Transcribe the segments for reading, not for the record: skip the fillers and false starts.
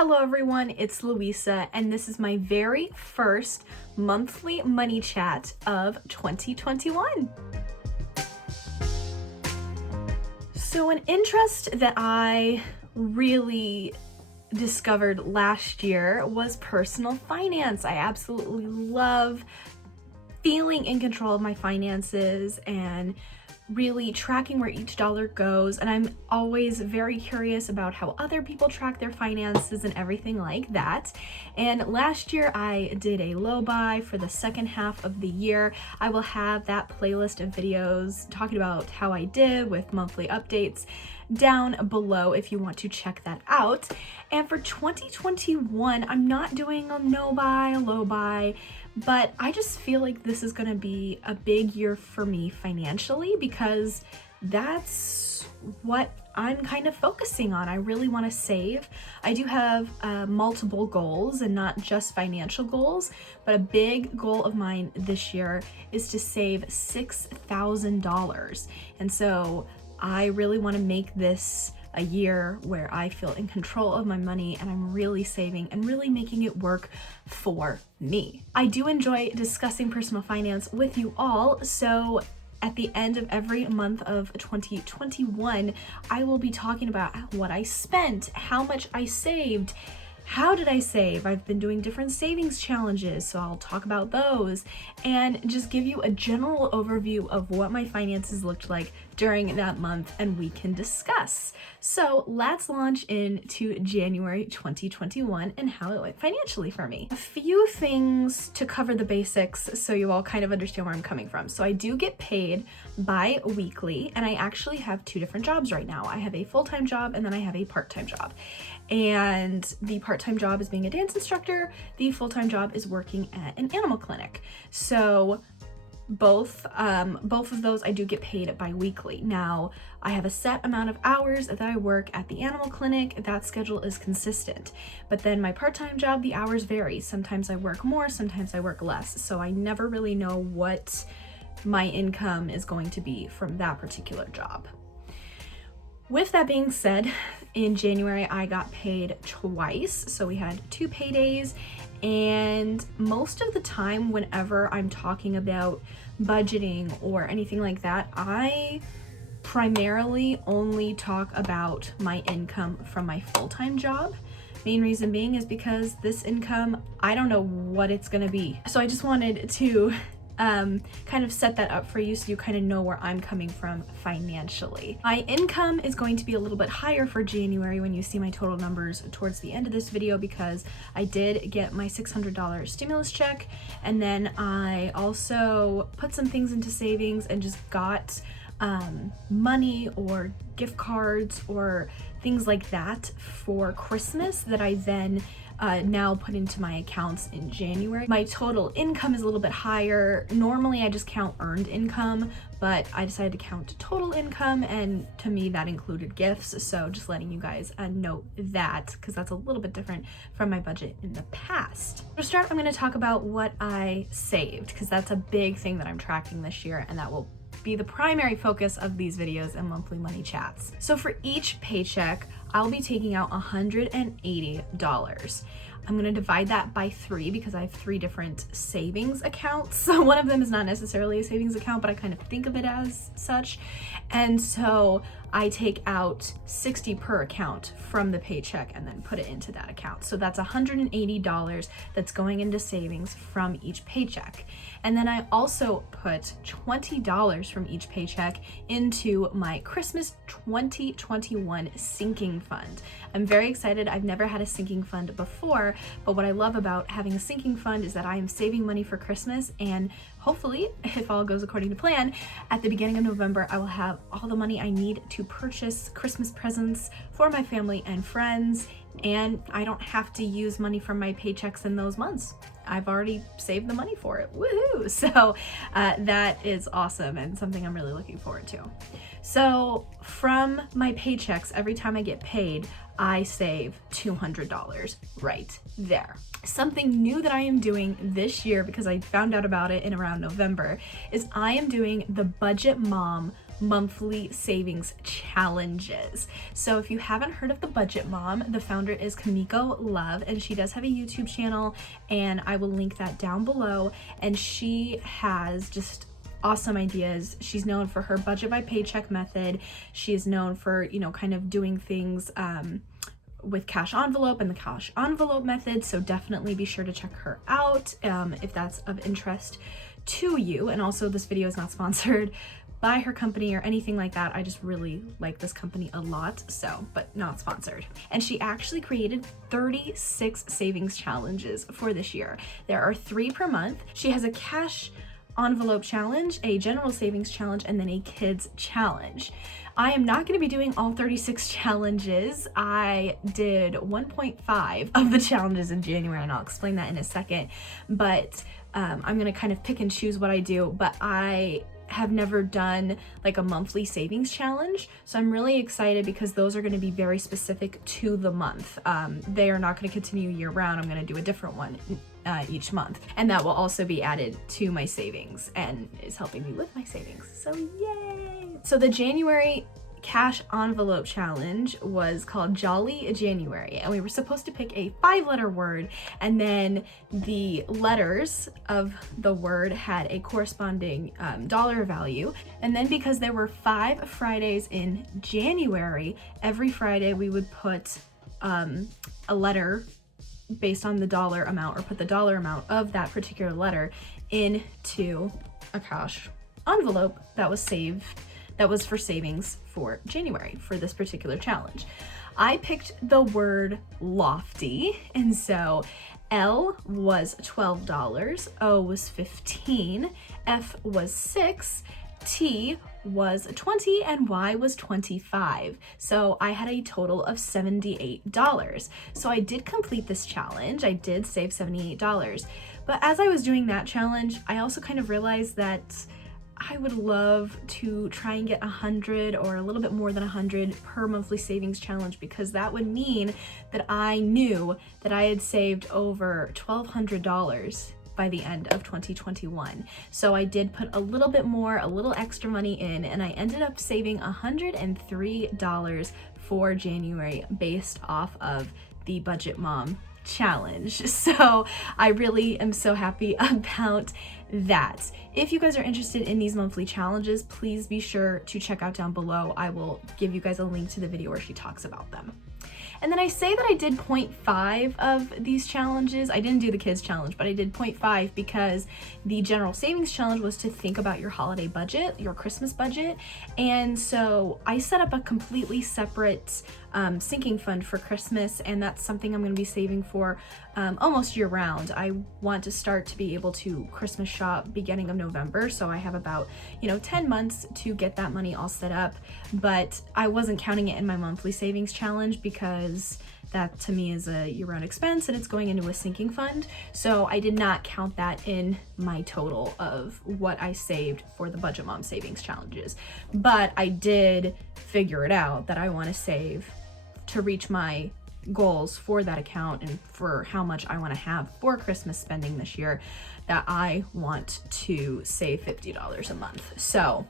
Hello everyone, it's Louisa, and this is my very first monthly money chat of 2021. So an interest that I really discovered last year was personal finance. I absolutely love feeling in control of my finances and really tracking where each dollar goes, and I'm always very curious about how other people track their finances and everything like that. And last year I did a low buy for the second half of the year. I will have that playlist of videos talking about how I did with monthly updates down below if you want to check that out. And for 2021, I'm not doing a no buy, a low buy, but I just feel like this is going to be a big year for me financially because that's what I'm kind of focusing on. I really want to save. I do have multiple goals and not just financial goals, but a big goal of mine this year is to save $6,000. And so I really want to make this a year where I feel in control of my money and I'm really saving and really making it work for me. I do enjoy discussing personal finance with you all, so at the end of every month of 2021, I will be talking about what I spent, how much I saved, how did I save? I've been doing different savings challenges, so I'll talk about those and just give you a general overview of what my finances looked like during that month, and we can discuss. So let's launch into January 2021 and how it went financially for me. A few things to cover the basics so you all kind of understand where I'm coming from. So I do get paid bi-weekly, and I actually have two different jobs right now. I have a full-time job and then I have a part-time job. And the part-time job is being a dance instructor. The full-time job is working at an animal clinic. So both of those I do get paid bi-weekly. Now, I have a set amount of hours that I work at the animal clinic. That schedule is consistent. But then my part-time job, the hours vary. Sometimes I work more, sometimes I work less. So I never really know what my income is going to be from that particular job. With that being said, in January I got paid twice, so we had 2 paydays, and most of the time whenever I'm talking about budgeting or anything like that, I primarily only talk about my income from my full-time job. Main reason being is because this income, I don't know what it's gonna be. So I just wanted to kind of set that up for you so you kind of know where I'm coming from financially. My income is going to be a little bit higher for January when you see my total numbers towards the end of this video, because I did get my $600 stimulus check, and then I also put some things into savings and just got money or gift cards or things like that for Christmas that I then now put into my accounts in January. My total income is a little bit higher. Normally I just count earned income, but I decided to count total income, and to me that included gifts. So just letting you guys note that, because that's a little bit different from my budget in the past. To start, I'm going to talk about what I saved, because that's a big thing that I'm tracking this year, and that will be the primary focus of these videos and monthly money chats. So for each paycheck, I'll be taking out $180. I'm gonna divide that by 3 because I have 3 different savings accounts. So one of them is not necessarily a savings account, but I kind of think of it as such. And so I take out 60 per account from the paycheck and then put it into that account. So that's $180 that's going into savings from each paycheck. And then I also put $20 from each paycheck into my Christmas 2021 sinking fund. I'm very excited. I've never had a sinking fund before, but what I love about having a sinking fund is that I am saving money for Christmas, and hopefully, if all goes according to plan, at the beginning of November, I will have all the money I need to purchase Christmas presents for my family and friends, and I don't have to use money from my paychecks in those months. I've already saved the money for it. Woohoo! So that is awesome and something I'm really looking forward to. So from my paychecks, every time I get paid, I save $200 right there. Something new that I am doing this year, because I found out about it in around November, is I am doing the Budget Mom monthly savings challenges. So if you haven't heard of the Budget Mom, the founder is Kamiko Love, and she does have a YouTube channel, and I will link that down below. And she has just awesome ideas. She's known for her budget by paycheck method. She is known for, you know, kind of doing things with cash envelope and the cash envelope method. So definitely be sure to check her out if that's of interest to you. And also, this video is not sponsored by her company or anything like that. I just really like this company a lot, so, but not sponsored. And she actually created 36 savings challenges for this year. There are 3 per month. She has a cash envelope challenge, a general savings challenge, and then a kids challenge. I am not going to be doing all 36 challenges. I did 1.5 of the challenges in January, and I'll explain that in a second. But I'm going to kind of pick and choose what I do, but I have never done like a monthly savings challenge. So I'm really excited because those are going to be very specific to the month. They are not going to continue year round. I'm going to do a different one each month. And that will also be added to my savings and is helping me with my savings. So yay! So the January cash envelope challenge was called Jolly January, and we were supposed to pick a 5-letter word, and then the letters of the word had a corresponding dollar value. And then because there were 5 Fridays in January, every Friday we would put a letter based on the dollar amount, or put the dollar amount of that particular letter into a cash envelope that was saved, that was for savings for January for this particular challenge. I picked the word lofty, and so L was $12, O was $15, F was $6, T was $20, and Y was $25. So I had a total of $78. So I did complete this challenge. I did save $78. But as I was doing that challenge, I also kind of realized that I would love to try and get 100 or a little bit more than 100 per monthly savings challenge, because that would mean that I knew that I had saved over $1,200 by the end of 2021. So I did put a little bit more, a little extra money in, and I ended up saving $103 for January based off of the Budget Mom challenge. So I really am so happy about that. If you guys are interested in these monthly challenges, please be sure to check out down below. I will give you guys a link to the video where she talks about them. And then I say that I did 0.5 of these challenges. I didn't do the kids challenge, but I did 0.5 because the general savings challenge was to think about your holiday budget, your Christmas budget. And so I set up a completely separate sinking fund for Christmas, and that's something I'm going to be saving for almost year round. I want to start to be able to Christmas shop beginning of November, so I have about 10 months to get that money all set up. But I wasn't counting it in my monthly savings challenge because that to me is a year-round expense and it's going into a sinking fund. So I did not count that in my total of what I saved for the Budget Mom savings challenges. But I did figure it out that I want to save to reach my goals for that account and for how much I want to have for Christmas spending this year, that I want to save $50 a month. So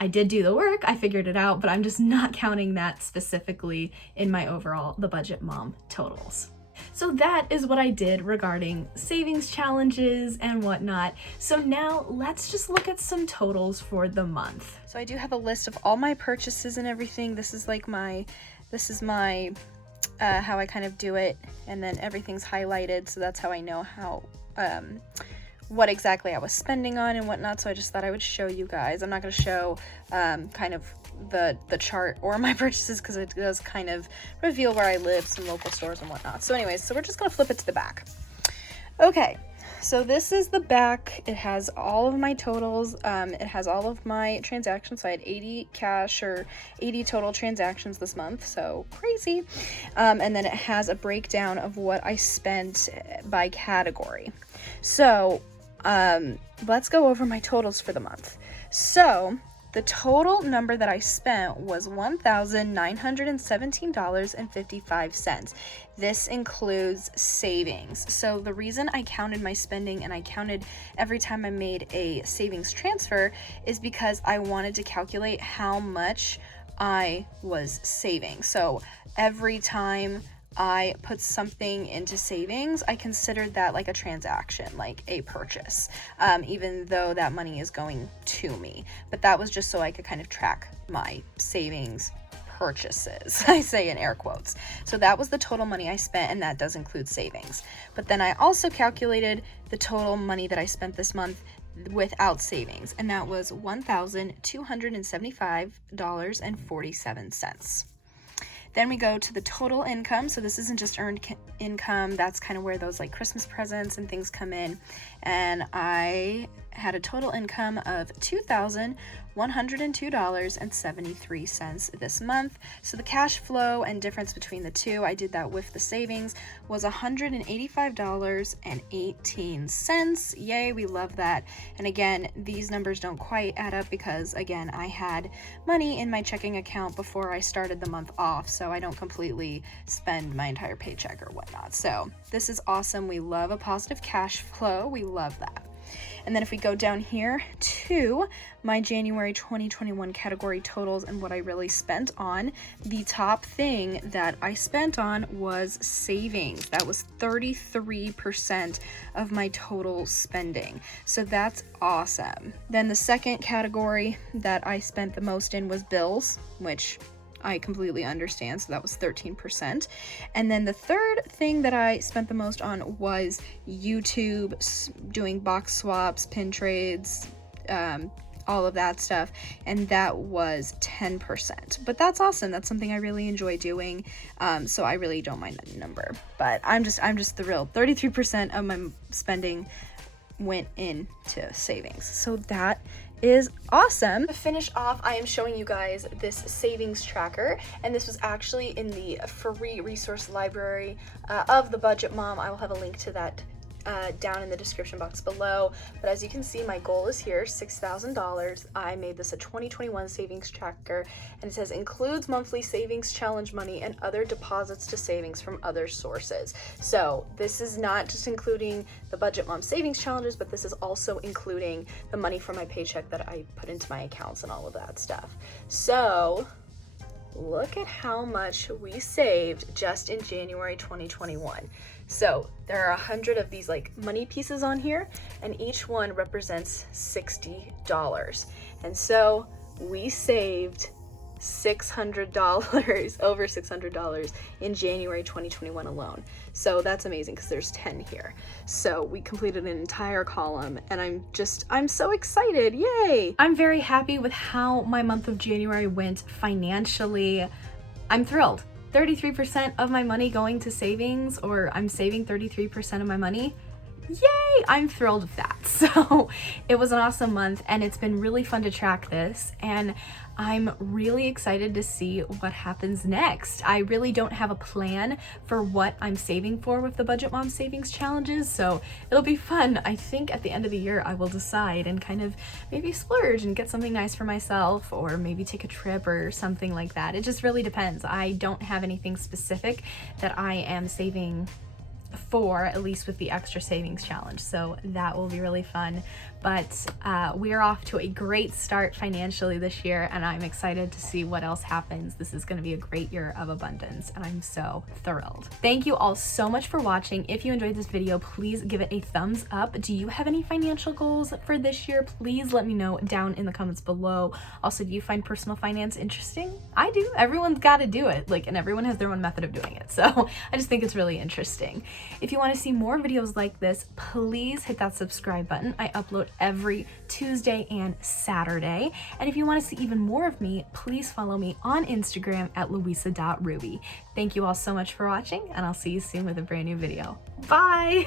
I did do the work, I figured it out, but I'm just not counting that specifically in my overall the Budget Mom totals. So that is what I did regarding savings challenges and whatnot. So now let's just look at some totals for the month. So I do have a list of all my purchases and everything. This is my how I kind of do it, and then everything's highlighted, so that's how I know how what exactly I was spending on and whatnot. So I just thought I would show you guys. I'm not going to show kind of the chart or my purchases because it does kind of reveal where I live, some local stores and whatnot. So anyways, so we're just going to flip it to the back. Okay, so this is the back. It has all of my totals. It has all of my transactions. So I had 80 cash or 80 total transactions this month. So crazy. And then it has a breakdown of what I spent by category. So let's go over my totals for the month. So the total number that I spent was $1,917.55. This includes savings. So the reason I counted my spending and I counted every time I made a savings transfer is because I wanted to calculate how much I was saving. So every time I put something into savings, I considered that like a transaction, like a purchase, even though that money is going to me. But that was just so I could kind of track my savings purchases. I say in air quotes. So that was the total money I spent, and that does include savings. But then I also calculated the total money that I spent this month without savings, and that was $1,275.47. Then we go to the total income. So this isn't just earned income. That's kind of where those like Christmas presents and things come in. And I had a total income of $2,102.73 this month. So the cash flow and difference between the two, I did that with the savings, was $185.18. Yay, we love that. And again, these numbers don't quite add up because again, I had money in my checking account before I started the month off, so I don't completely spend my entire paycheck or whatnot. So this is awesome. We love a positive cash flow. We love that. And then if we go down here to my January 2021 category totals and what I really spent on, the top thing that I spent on was savings. That was 33% of my total spending. So that's awesome. Then the second category that I spent the most in was bills, which I completely understand. So that was 13%. And then the third thing that I spent the most on was YouTube, doing box swaps, pin trades, all of that stuff. And that was 10%. But that's awesome. That's something I really enjoy doing. So I really don't mind that number. But I'm just thrilled. 33% of my spending went into savings. So that is awesome. To finish off, I am showing you guys this savings tracker, and this was actually in the free resource library of the Budget Mom. I will have a link to that down in the description box below. But as you can see, my goal is here, $6,000. I made this a 2021 savings tracker, and it says includes monthly savings challenge money and other deposits to savings from other sources. So this is not just including the Budget Mom savings challenges, but this is also including the money from my paycheck that I put into my accounts and all of that stuff. So look at how much we saved just in January 2021. So there are 100 of these like money pieces on here, and each one represents $60. And so we saved $600, over $600 in January 2021 alone. So that's amazing because there's 10 here. So we completed an entire column, and I'm so excited. Yay! I'm very happy with how my month of January went financially. I'm thrilled. 33% of my money going to savings, or I'm saving 33% of my money. Yay! I'm thrilled with that. So it was an awesome month, and it's been really fun to track this, and I'm really excited to see what happens next. I really don't have a plan for what I'm saving for with the Budget Mom savings challenges, so it'll be fun. I think at the end of the year I will decide and kind of maybe splurge and get something nice for myself, or maybe take a trip or something like that. It just really depends. I don't have anything specific that I am saving for, at least with the extra savings challenge, so that will be really fun. But we are off to a great start financially this year, and I'm excited to see what else happens. This is going to be a great year of abundance, and I'm so thrilled. Thank you all so much for watching. If you enjoyed this video, please give it a thumbs up. Do you have any financial goals for this year? Please let me know down in the comments below. Also, do you find personal finance interesting? I do. Everyone's got to do it, and everyone has their own method of doing it, so I just think it's really interesting. If you want to see more videos like this, please hit that subscribe button. I upload every Tuesday and Saturday. And if you want to see even more of me, please follow me on Instagram at louisa.ruby. Thank you all so much for watching, and I'll see you soon with a brand new video. Bye!